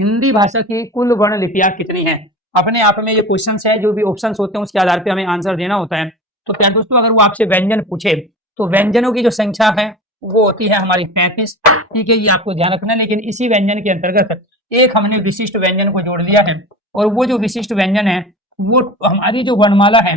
हिंदी भाषा की कुल वर्ण लिपियां कितनी हैं। अपने आप में ये क्वेश्चन है, जो भी ऑप्शन होते हैं उसके आधार पे हमें आंसर देना होता है। तो प्यारे दोस्तों, अगर वो आपसे व्यंजन पूछे तो व्यंजनों की जो संख्या है वो होती है हमारी 35। ठीक है, ये आपको ध्यान रखना है। लेकिन इसी व्यंजन के अंतर्गत एक हमने विशिष्ट व्यंजन को जोड़ लिया है, और वो जो विशिष्ट व्यंजन है वो हमारी जो वर्णमाला है,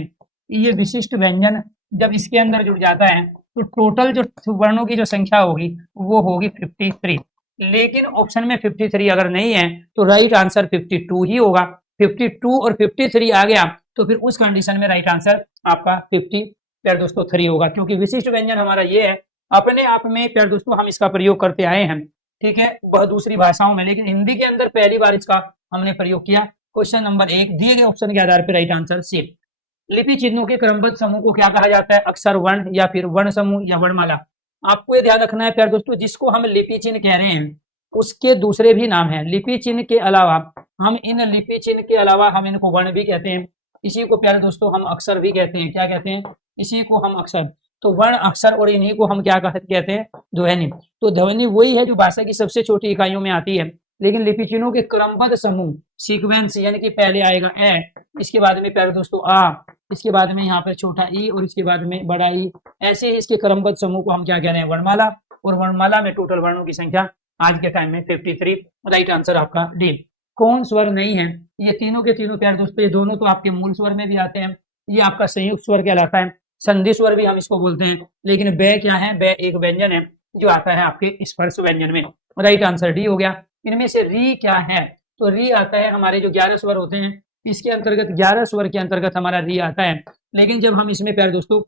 ये विशिष्ट व्यंजन जब इसके अंदर जुड़ जाता है तो टोटल जो वर्णों की जो संख्या होगी वो होगी 53। लेकिन ऑप्शन में 53 अगर नहीं है तो राइट आंसर 52 ही होगा। 52 और 53 आ गया तो फिर उस कंडीशन में राइट आंसर आपका 50 प्यारे दोस्तों 3 होगा, क्योंकि विशिष्ट व्यंजन हमारा ये है। अपने आप में प्यारे दोस्तों हम इसका प्रयोग करते आए हैं, ठीक है, वह दूसरी भाषाओं में, लेकिन हिंदी के अंदर पहली बार इसका हमने प्रयोग किया। क्वेश्चन नंबर 1 दिए गए ऑप्शन के आधार पर राइट आंसर सी। लिपि चिन्हों के क्रमबद्ध समूह को क्या कहा जाता है, अक्षर वर्ण या फिर वर्ण समूह या वर्णमाला। आपको ये ध्यान रखना है प्यारे दोस्तों, जिसको हम लिपि चिन्ह कह रहे हैं उसके दूसरे भी नाम हैं। लिपि चिन्ह के अलावा हम इन लिपि चिन्ह के अलावा हम इनको वर्ण भी कहते हैं। इसी को प्यारे दोस्तों हम अक्षर भी कहते हैं। क्या कहते हैं, इसी को हम अक्षर। तो वर्ण, अक्षर और इन्हीं को हम क्या कहते हैं, ध्वनि। तो ध्वनि वही है जो भाषा की सबसे छोटी इकाइयों में आती है। लेकिन लिपि चिन्हों के क्रमबद्ध समूह, सीक्वेंस, यानी कि पहले आएगा ए, इसके बाद में प्यारे दोस्तों आ, इसके बाद में यहाँ पर छोटा ई और इसके बाद में बड़ा ई, ऐसे ही इसके क्रमबद्ध समूह को हम क्या कह रहे हैं, वर्णमाला। और वर्णमाला में टोटल वर्णों की संख्या आज के टाइम में 53। राइट आंसर आपका डी। कौन स्वर नहीं है, ये तीनों के तीनों प्यारे दोस्तों, ये दोनों तो आपके मूल स्वर में भी आते हैं। ये आपका संयुक्त स्वर कहलाता है, संधि स्वर भी हम इसको बोलते हैं। लेकिन बे क्या है, बे एक व्यंजन है जो आता है आपके स्पर्श व्यंजन में। राइट आंसर डी हो गया। इनमें से री क्या है, तो री आता है हमारे जो 11 स्वर होते हैं, इसके अंतर्गत 11 स्वर के अंतर्गत हमारा री आता है। लेकिन जब हम इसमें प्यारे दोस्तों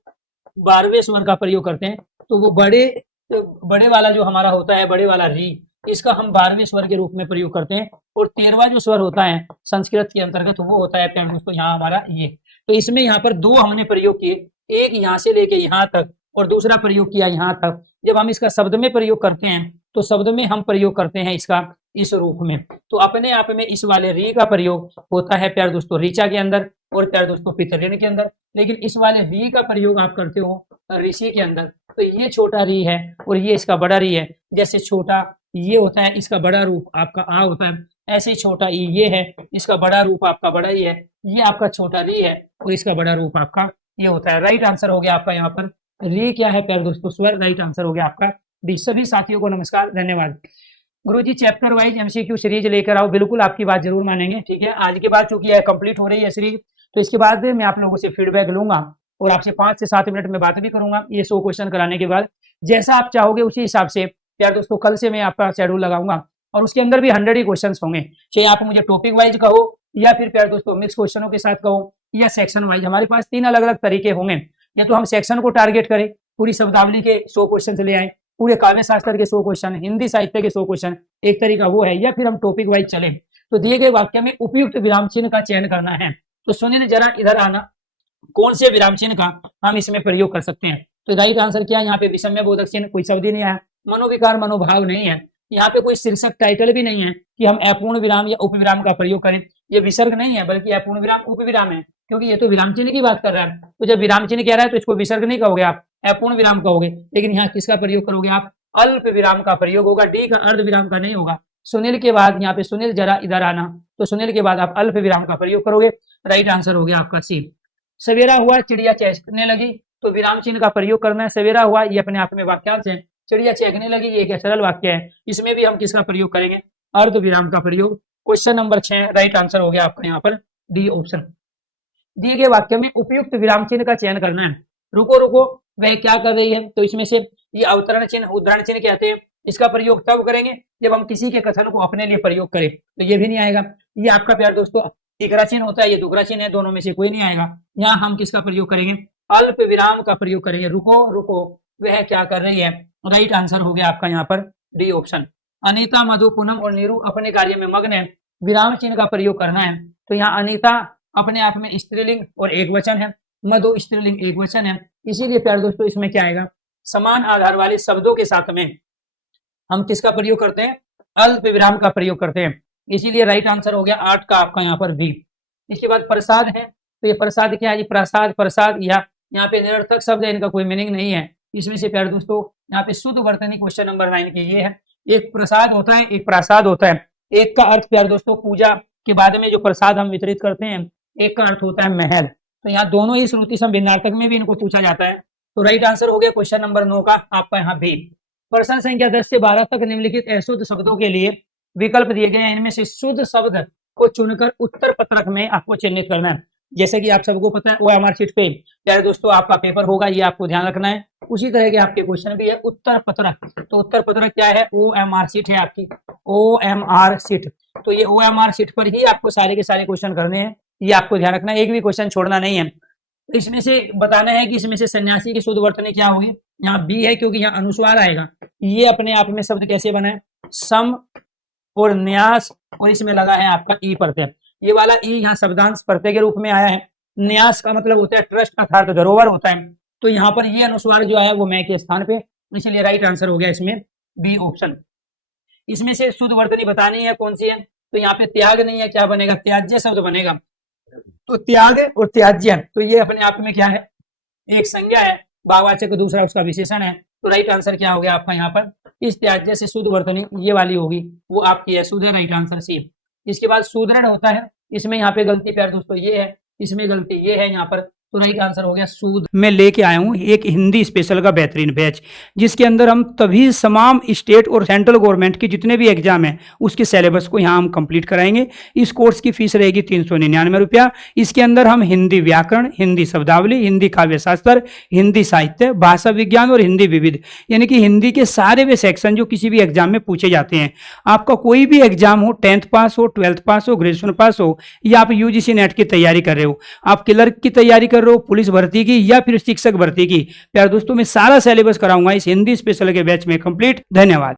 12वें स्वर का प्रयोग करते हैं तो वो बड़े वाला जो हमारा होता है, बड़े वाला री, इसका हम 12वें स्वर के रूप में प्रयोग करते हैं। और 13वां जो स्वर होता है संस्कृत के अंतर्गत वो होता है प्यारे दोस्तों यहाँ हमारा ये। तो इसमें यहाँ पर दो हमने प्रयोग किए, एक यहाँ से लेके यहाँ तक और दूसरा प्रयोग किया यहाँ तक। जब हम इसका शब्द में प्रयोग करते हैं तो शब्द में हम प्रयोग करते हैं इसका इस रूप में। तो अपने आप में इस वाले री का प्रयोग होता है प्यारे दोस्तों ऋचा के अंदर और प्यारे दोस्तों पितृण के अंदर। लेकिन इस वाले री का प्रयोग आप करते हो ऋषि के अंदर। तो ये छोटा री है और ये इसका बड़ा री है। जैसे छोटा ये होता है, इसका बड़ा रूप आपका आ होता है। ऐसे ही छोटा ई ये है, इसका बड़ा रूप आपका बड़ा ई है। ये आपका छोटा री है और इसका बड़ा रूप आपका ये होता है। राइट आंसर हो गया आपका यहाँ पर री क्या है प्यारे दोस्तों, स्वर। राइट आंसर हो गया आपका डी। सभी साथियों को नमस्कार, धन्यवाद। गुरुजी चैप्टर वाइज एमसीक्यू सीरीज लेकर आओ, बिल्कुल आपकी बात जरूर मानेंगे। ठीक है, आज के बाद चूंकि कंप्लीट हो रही है सीरीज, तो इसके बाद मैं आप लोगों से फीडबैक लूंगा और आपसे 5 से 7 मिनट में बात भी करूंगा ये 100 क्वेश्चन कराने के बाद। जैसा आप चाहोगे उसी हिसाब से यार दोस्तों कल से मैं आपका शेड्यूल लगाऊंगा और उसके अंदर भी 100 ही क्वेश्चन होंगे। चाहे आप मुझे टॉपिक वाइज कहो या फिर प्यार दोस्तों मिक्स क्वेश्चनों के साथ कहो या सेक्शन वाइज। हमारे पास 3 अलग अलग तरीके होंगे। या तो हम सेक्शन को टारगेट करें, पूरी शब्दावली के 100 क्वेश्चन ले आए, पूरे काव्य शास्त्र के 100 क्वेश्चन, हिंदी साहित्य के 100 क्वेश्चन, एक तरीका वो है। या फिर हम टॉपिक वाइज चले तो दिए गए वाक्य में उपयुक्त विराम चिन्ह का चयन करना है। तो सुनील जरा इधर आना, कौन से विराम चिन्ह का हम इसमें प्रयोग कर सकते हैं। तो राइट आंसर क्या है, यहाँ पे विषम्य बोधक चिन्ह कोई शब्द ही नहीं आया, मनोविकार मनोभाव नहीं है, यहाँ पे कोई शीर्षक टाइटल भी नहीं है कि हम अपूर्ण विराम या उपविराम का प्रयोग करें। ये विसर्ग नहीं है बल्कि अपूर्ण विराम उपविराम है, क्योंकि ये तो विराम चिन्ह की बात कर रहा है। तो जब विराम चिन्ह कह रहा है तो इसको विसर्ग नहीं कहोगे आप, अपूर्ण विराम कहोगे। लेकिन यहाँ किसका प्रयोग करोगे आप, अल्प विराम का प्रयोग होगा। डी का अर्ध विराम का नहीं होगा। सुनील के बाद यहाँ पे सुनील जरा इधर आना, तो सुनील के बाद आप अल्प विराम का प्रयोग करोगे। राइट आंसर हो गया आपका सी। सवेरा हुआ चिड़िया चहकने लगी, तो विराम चिन्ह का प्रयोग करना है। सवेरा हुआ ये अपने आप में वाक्यांश है, चिड़िया चहकने लगी ये एक सरल वाक्य है, इसमें भी हम किसका प्रयोग करेंगे, अर्ध विराम का प्रयोग। क्वेश्चन नंबर 6 राइट आंसर हो गया आपका यहाँ पर डी ऑप्शन। दिए गए वाक्य में उपयुक्त विराम चिन्ह का चयन करना है। रुको रुको वह क्या कर रही है, तो इसमें से ये अवतरण चिन्ह उद्धरण चिन्ह कहते हैं। इसका प्रयोग तब करेंगे जब हम किसी के कथन को अपने लिए प्रयोग करें, तो ये भी नहीं आएगा। ये आपका प्यार दोस्तों तीसरा चिन्ह होता है, ये दूसरा चिन्ह है, दोनों में से कोई नहीं आएगा। यहाँ हम किसका प्रयोग करेंगे, अल्प विराम का प्रयोग करेंगे। रुको रुको वह क्या कर रही है, राइट आंसर हो गया आपका यहाँ पर डी ऑप्शन। अनीता मधु पूनम और नीरू अपने कार्य में मग्न है, विराम चिन्ह का प्रयोग करना है। तो यहाँ अनीता अपने आप में स्त्रीलिंग और एक वचन है, मधु स्त्रीलिंग एक वचन है, इसीलिए प्यार दोस्तों इसमें क्या आएगा, समान आधार वाले शब्दों के साथ में हम किसका प्रयोग करते हैं, अल्प विराम का प्रयोग करते हैं। इसीलिए राइट आंसर हो गया 8 का आपका यहाँ पर बी। इसके बाद प्रसाद है, तो ये प्रसाद क्या है, प्रसाद प्रसाद या यहाँ पे निरर्थक शब्द है, इनका कोई मीनिंग नहीं है। इसमें से प्यार दोस्तों यहाँ पे शुद्ध वर्तनी क्वेश्चन नंबर 9 की ये है, एक प्रसाद होता है एक प्रासाद होता है। एक का अर्थ प्यारे दोस्तों पूजा के बाद में जो प्रसाद हम वितरित करते हैं, एक का अर्थ होता है महल। तो यहाँ दोनों ही श्रुति सम भिन्नार्थक में भी इनको पूछा जाता है। तो राइट आंसर हो गया क्वेश्चन नंबर 9 का आपका यहाँ बी। प्रश्न संख्या 10 से 12 तक निम्नलिखित अशुद्ध शब्दों के लिए विकल्प दिए गए हैं, इनमें से शुद्ध शब्द को चुनकर उत्तर पत्रक में आपको चिन्हित करना है। जैसे कि आप सबको पता है OMR शीट पे प्यारे दोस्तों आपका पेपर होगा, ये आपको ध्यान रखना है। उसी तरह के आपके क्वेश्चन भी है उत्तर पत्रक। तो उत्तर पत्रक क्या है? OMR शीट है आपकी, OMR शीट। तो ये OMR शीट पर ही आपको सारे के सारे क्वेश्चन करने हैं, ये आपको ध्यान रखना है, एक भी क्वेश्चन छोड़ना नहीं है। तो इसमें से बताना है कि इसमें से सन्यासी की शुद्ध वर्तनी क्या होगी। यहाँ बी है क्योंकि यहाँ अनुस्वार आएगा। ये अपने आप में शब्द कैसे बना है? सम और न्यास, और इसमें लगा है आपका ई प्रत्यय। ये वाला ई यहाँ शब्दांश प्रत्यय के रूप में आया है। न्यास का मतलब होता है ट्रस्ट अर्थात धरोहर होता है। तो यहाँ पर ये अनुस्वार जो आया वो मैं के स्थान पे, इसलिए राइट आंसर हो गया इसमें बी ऑप्शन। इसमें से शुद्ध वर्तनी बतानी है कौन सी है। तो यहाँ पे त्याग नहीं है, क्या बनेगा? त्याज्य शब्द बनेगा। तो त्याग और त्याज्य तो ये अपने आप में क्या है? एक संज्ञा है, भाववाचक, दूसरा उसका विशेषण है। तो राइट आंसर क्या हो गया आपका यहाँ पर? इस त्याज्य से शुद्ध वर्तनी ये वाली होगी, वो आपकी है शुद्ध है, राइट आंसर सी। इसके बाद सुदृढ़ होता है, इसमें यहाँ पे गलती प्यारे दोस्तों ये है, इसमें गलती ये है यहाँ पर। तो राइट आंसर हो गया सूद। मैं लेके आया हूँ एक हिंदी स्पेशल का बेहतरीन बैच, जिसके अंदर हम तभी तमाम स्टेट और सेंट्रल गवर्नमेंट के जितने भी एग्जाम हैं उसके सिलेबस को यहाँ हम कंप्लीट कराएंगे। इस कोर्स की फीस रहेगी 399 रुपया। इसके अंदर हम हिंदी व्याकरण, हिंदी शब्दावली, हिंदी काव्य शास्त्र, हिंदी साहित्य, भाषा विज्ञान और हिंदी विविध, यानी कि हिंदी के सारे वे सेक्शन जो किसी भी एग्जाम में पूछे जाते हैं। आपका कोई भी एग्जाम हो, 10th पास हो, 12th पास हो, ग्रेजुएशन पास हो, या आप यूजीसी नेट की तैयारी कर रहे हो, आप क्लर्क की तैयारी कर रहे हो, पुलिस भर्ती की, या फिर शिक्षक भर्ती की, प्यारे दोस्तों मैं सारा सिलेबस कराऊंगा इस हिंदी स्पेशल के बैच में कंप्लीट। धन्यवाद।